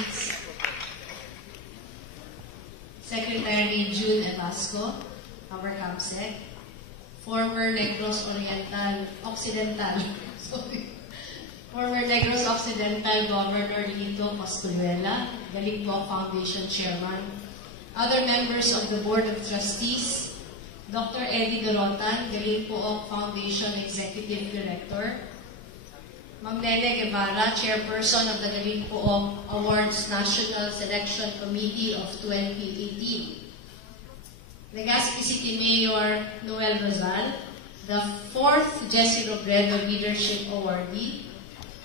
colleagues, Secretary June Evasco, our CAMSEC, former Negros Occidental Governor Lito Cosculuela, Galing po Foundation Chairman, other members of the Board of Trustees, Dr. Eddie Dorotan, Galing po Foundation Executive Director, Ma'am Nene Guevara, Chairperson of the Galing po Awards National Selection Committee of 2018, Legazpi City Mayor Noel Rosal, the 4th Jesse Robredo Leadership Awardee,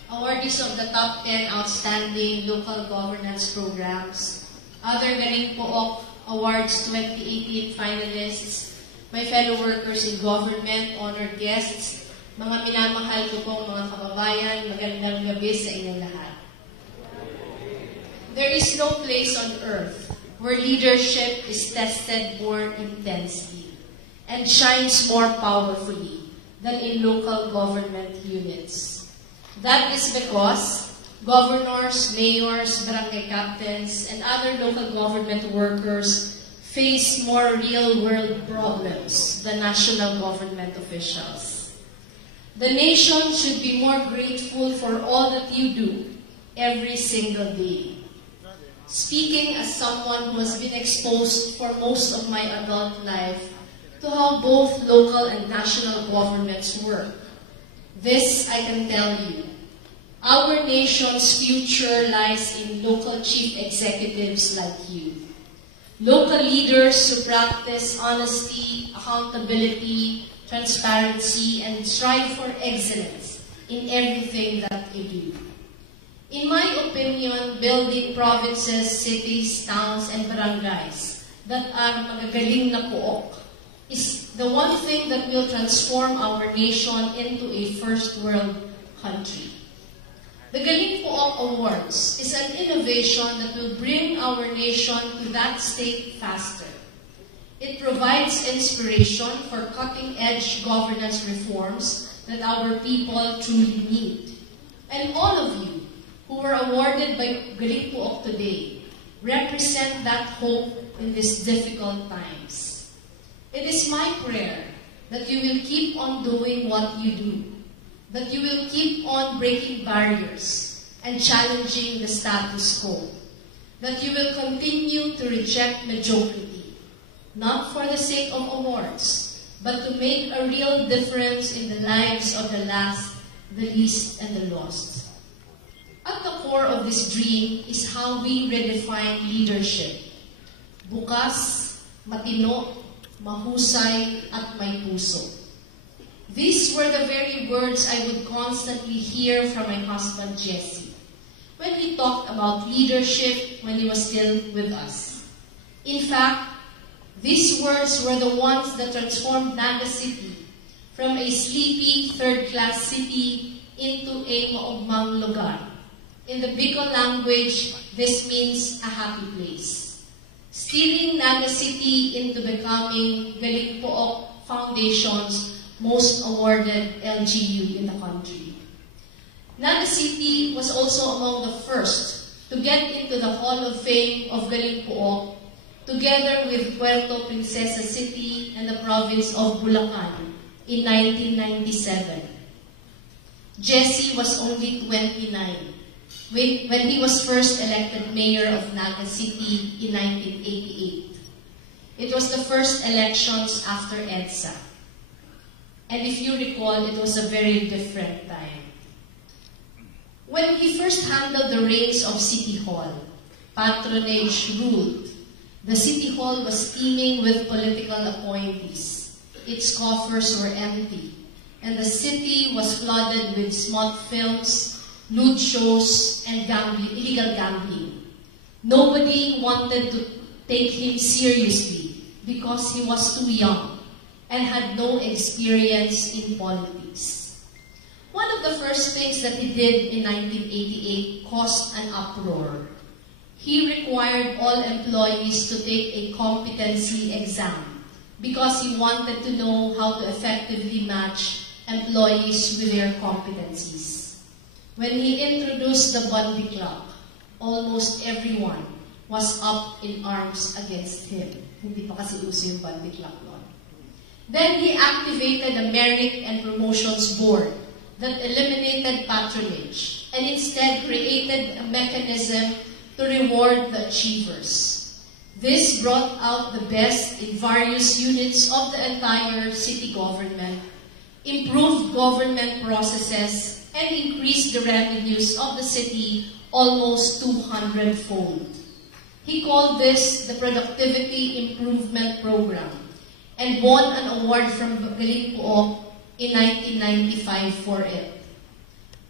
awardees of the top 10 outstanding local governance programs, other Galing po Awards 2018 finalists, my fellow workers in government, honored guests, mga minamahal ko pong mga kababayan, magandang gabi sa inyong lahat. There is no place on earth where leadership is tested more intensely and shines more powerfully than in local government units. That is because governors, mayors, barangay captains, and other local government workers face more real-world problems than national government officials. The nation should be more grateful for all that you do every single day. Speaking as someone who has been exposed for most of my adult life to how both local and national governments work, this I can tell you. Our nation's future lies in local chief executives like you. Local leaders who practice honesty, accountability, transparency, and strive for excellence in everything that you do. In my opinion, building provinces, cities, towns, and barangays that are magagaling na pook is the one thing that will transform our nation into a first world country. The Galing Pook Awards is an innovation that will bring our nation to that state faster. It provides inspiration for cutting-edge governance reforms that our people truly need. And all of you who were awarded by Galing Pook today represent that hope in these difficult times. It is my prayer that you will keep on doing what you do, that you will keep on breaking barriers and challenging the status quo, that you will continue to reject mediocrity, not for the sake of awards, but to make a real difference in the lives of the last, the least, and the lost. At the core of this dream is how we redefine leadership. Bukas, matino, mahusay, at may puso. These were the very words I would constantly hear from my husband, Jesse, when he talked about leadership when he was still with us. In fact, these words were the ones that transformed Naga City from a sleepy third-class city into a maugmang lugar. In the Bicol language, this means a happy place. Steering Naga City into becoming Galing Pook Foundation's most awarded LGU in the country. Naga City was also among the first to get into the Hall of Fame of Galing Pook, together with Puerto Princesa City and the province of Bulacan in 1997. Jesse was only 29 when he was first elected mayor of Naga City in 1988. It was the first elections after EDSA. And if you recall, it was a very different time. When he first handled the reins of City Hall, patronage ruled. The City Hall was teeming with political appointees. Its coffers were empty, and the city was flooded with smut films, nude shows, and illegal gambling. Nobody wanted to take him seriously because he was too young and had no experience in politics. One of the first things that he did in 1988 caused an uproar. He required all employees to take a competency exam because he wanted to know how to effectively match employees with their competencies. When he introduced the Bundy Clock, almost everyone was up in arms against him. Hindi pa kasi uso yung bandiklak noon. Then he activated a merit and promotions board that eliminated patronage and instead created a mechanism to reward the achievers. This brought out the best in various units of the entire city government, improved government processes, and increased the revenues of the city almost 200-fold. He called this the Productivity Improvement Program and won an award from Galing Pook in 1995 for it.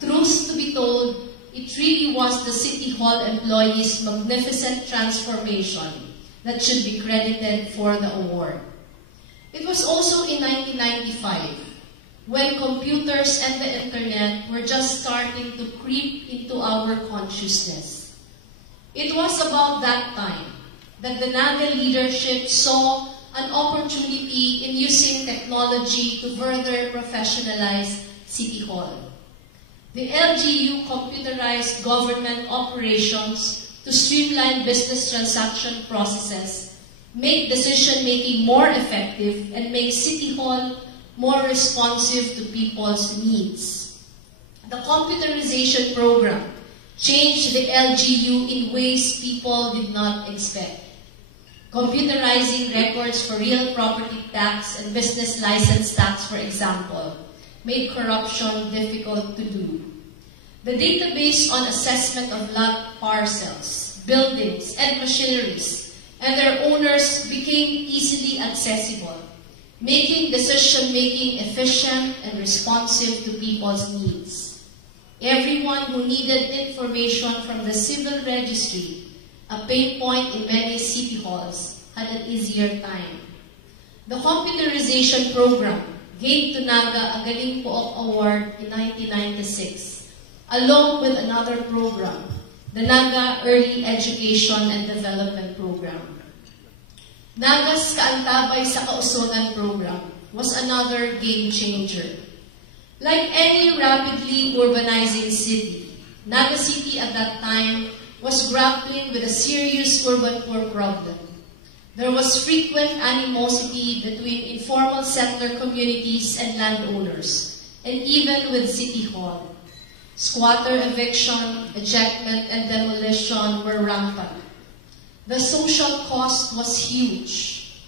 Truth to be told, it really was the City Hall employees' magnificent transformation that should be credited for the award. It was also in 1995 when computers and the internet were just starting to creep into our consciousness. It was about that time that the Naga leadership saw an opportunity in using technology to further professionalize City Hall. The LGU computerized government operations to streamline business transaction processes, make decision-making more effective, and make City Hall more responsive to people's needs. The computerization program changed the LGU in ways people did not expect. Computerizing records for real property tax and business license tax, for example, made corruption difficult to do. The database on assessment of lot parcels, buildings, and machineries and their owners became easily accessible, making decision-making efficient and responsive to people's needs. Everyone who needed information from the civil registry, a pain point in many city halls, had an easier time. The computerization program gave to Naga a Galing Pook Award in 1996, along with another program, the Naga Early Education and Development Program. Naga's Kaantabay sa Kausugan program was another game changer. Like any rapidly urbanizing city, Naga City at that time was grappling with a serious urban poor problem. There was frequent animosity between informal settler communities and landowners, and even with City Hall. Squatter eviction, ejectment, and demolition were rampant. The social cost was huge.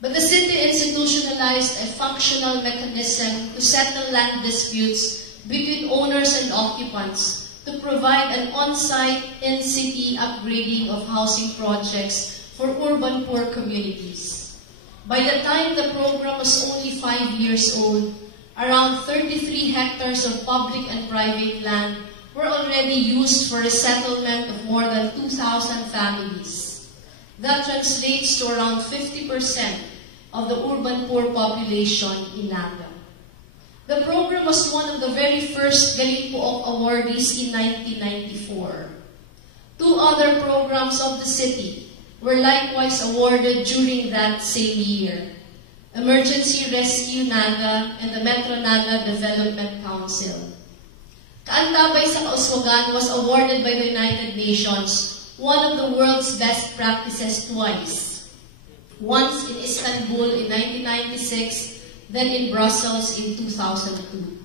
But the city institutionalized a functional mechanism to settle land disputes between owners and occupants to provide an on-site in-city upgrading of housing projects for urban poor communities. By the time the program was only 5 years old, around 33 hectares of public and private land were already used for a settlement of more than 2,000 families. That translates to around 50% of the urban poor population in Naga. The program was one of the very first Galing Pook awardees in 1994. 2 other programs of the city were likewise awarded during that same year: Emergency Rescue Naga and the Metro Naga Development Council. Kaantabay sa Kausugan was awarded by the United Nations one of the world's best practices twice. Once in Istanbul in 1996, then in Brussels in 2002.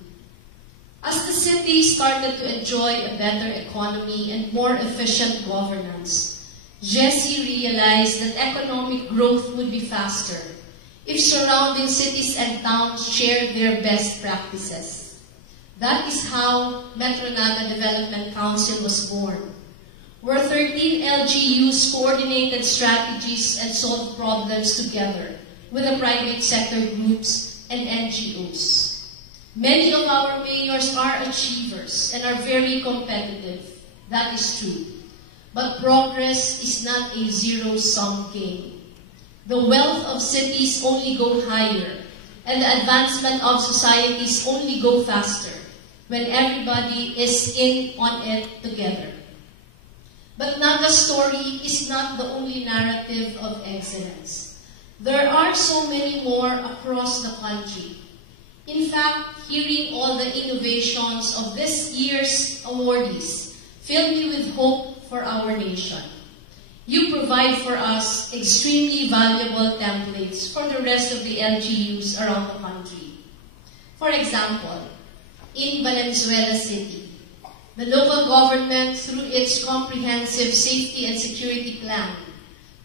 As the city started to enjoy a better economy and more efficient governance, Jesse realized that economic growth would be faster if surrounding cities and towns shared their best practices. That is how Metro Naga Development Council was born, where 13 LGUs coordinated strategies and solved problems together with the private sector groups and NGOs. Many of our mayors are achievers and are very competitive. That is true. But progress is not a zero-sum game. The wealth of cities only go higher, and the advancement of societies only go faster when everybody is in on it together. But Naga's story is not the only narrative of excellence. There are so many more across the country. In fact, hearing all the innovations of this year's awardees filled me with hope for our nation. You provide for us extremely valuable templates for the rest of the LGUs around the country. For example, in Valenzuela City, the local government, through its comprehensive safety and security plan,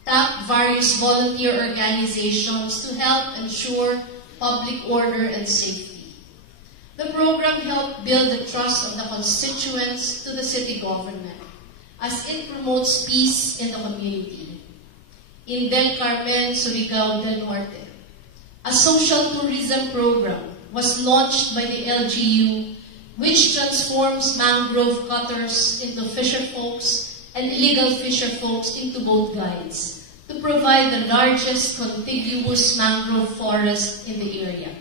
tapped various volunteer organizations to help ensure public order and safety. The program helped build the trust of the constituents to the city government, as it promotes peace in the community. In Del Carmen, Surigao del Norte, a social tourism program was launched by the LGU, which transforms mangrove cutters into fisherfolks and illegal fisherfolks into boat guides to provide the largest contiguous mangrove forest in the area.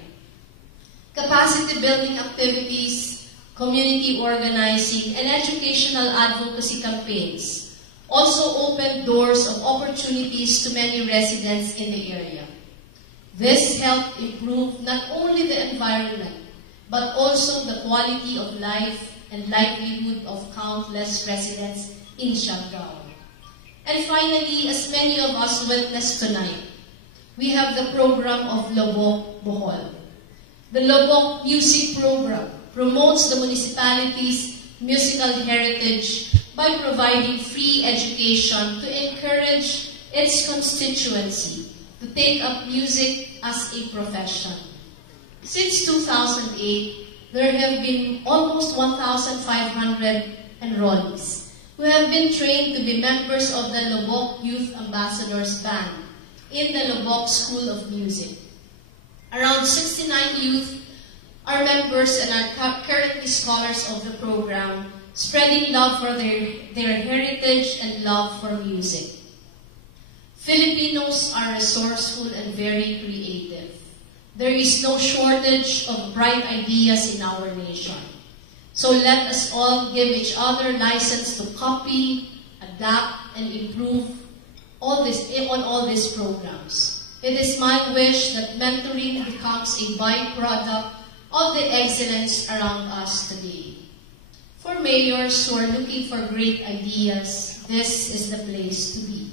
Capacity building activities, community organizing, and educational advocacy campaigns also opened doors of opportunities to many residents in the area. This helped improve not only the environment, but also the quality of life and livelihood of countless residents in Siargao. And finally, as many of us witnessed tonight, we have the program of Lobok Bohol. The Lobok Music Program promotes the municipality's musical heritage by providing free education to encourage its constituency to take up music as a profession. Since 2008, there have been almost 1,500 enrollees who have been trained to be members of the Lobok Youth Ambassadors Band in the Lobok School of Music. Around 69 youth are members and are currently scholars of the program, spreading love for their heritage and love for music. Filipinos are resourceful and very creative. There is no shortage of bright ideas in our nation. So let us all give each other license to copy, adapt, and improve on all these programs. It is my wish that mentoring becomes a byproduct of the excellence around us today. For mayors who are looking for great ideas, this is the place to be.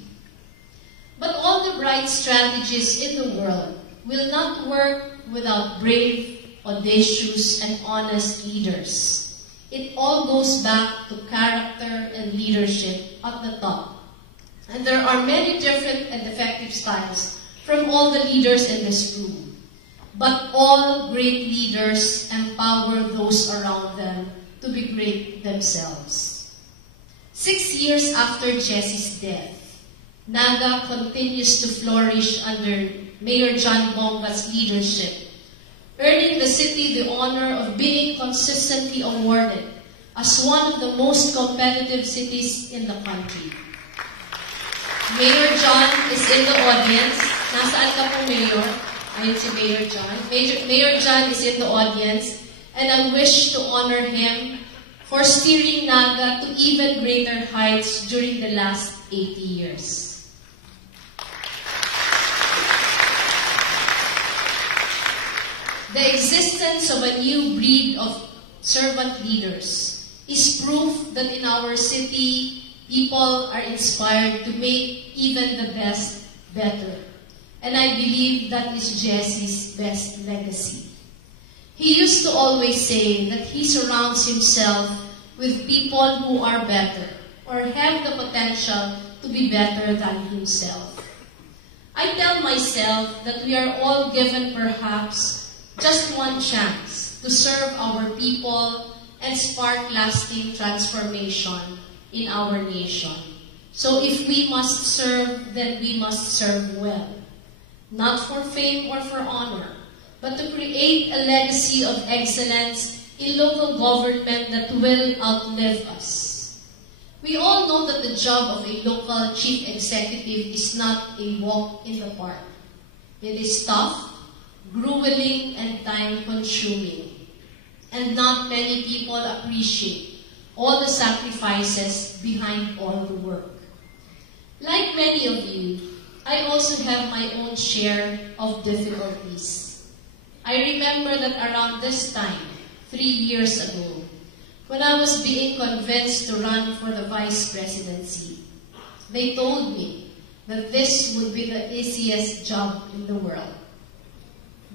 But all the bright strategies in the world will not work without brave, audacious, and honest leaders. It all goes back to character and leadership at the top. And there are many different and effective styles from all the leaders in this room. But all great leaders empower those around them to be great themselves. 6 years after Jesse's death, Naga continues to flourish under Mayor John Bonga's leadership, earning the city the honor of being consistently awarded as one of the most competitive cities in the country. Mayor John is in the audience. Nasaan ka po, Mayor? Ayun si Mayor John. Mayor John is in the audience, and I wish to honor him for steering Naga to even greater heights during the last 80 years. The existence of a new breed of servant leaders is proof that in our city, people are inspired to make even the best better. And I believe that is Jesse's best legacy. He used to always say that he surrounds himself with people who are better or have the potential to be better than himself. I tell myself that we are all given perhaps just one chance to serve our people and spark lasting transformation in our nation. So if we must serve, then we must serve well. Not for fame or for honor, but to create a legacy of excellence in local government that will outlive us. We all know that the job of a local chief executive is not a walk in the park. It is tough, grueling, and time-consuming. And not many people appreciate all the sacrifices behind all the work. Like many of you, I also have my own share of difficulties. I remember that around this time, 3 years ago, when I was being convinced to run for the vice presidency. They told me that this would be the easiest job in the world.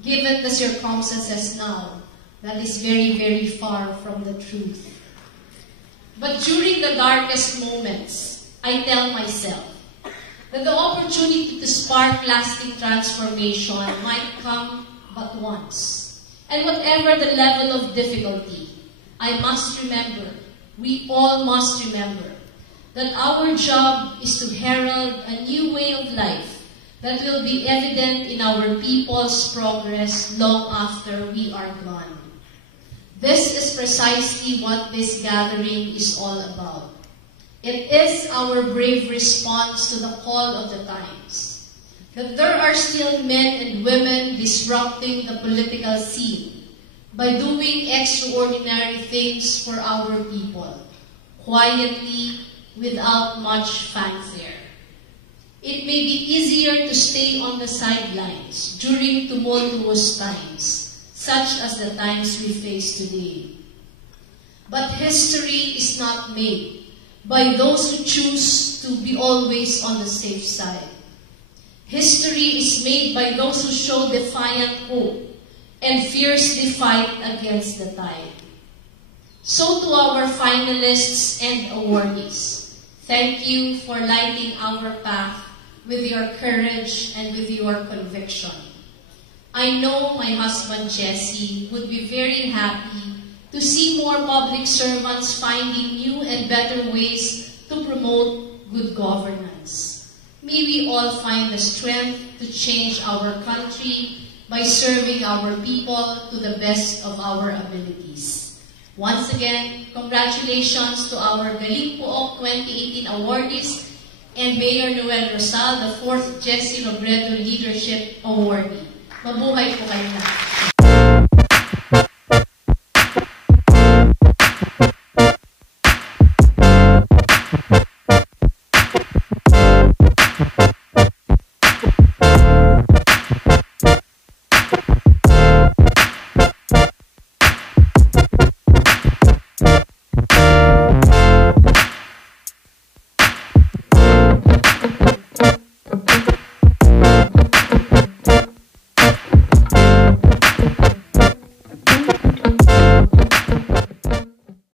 Given the circumstances now, that is very, very far from the truth. But during the darkest moments, I tell myself that the opportunity to spark lasting transformation might come but once. And whatever the level of difficulty, I must remember, we all must remember, that our job is to herald a new way of life that will be evident in our people's progress long after we are gone. This is precisely what this gathering is all about. It is our brave response to the call of the times, that there are still men and women disrupting the political scene by doing extraordinary things for our people, quietly, without much fanfare. It may be easier to stay on the sidelines during tumultuous times, such as the times we face today. But history is not made by those who choose to be always on the safe side. History is made by those who show defiant hope and fiercely fight against the tide. So to our finalists and awardees, thank you for lighting our path with your courage and with your conviction. I know my husband Jesse would be very happy to see more public servants finding new and better ways to promote good governance. May we all find the strength to change our country by serving our people to the best of our abilities. Once again, congratulations to our Galing Pook 2018 awardees and Mayor Noel Rosal, the 4th Jesse Robredo Leadership Awardee. Mabuhay po kayo na.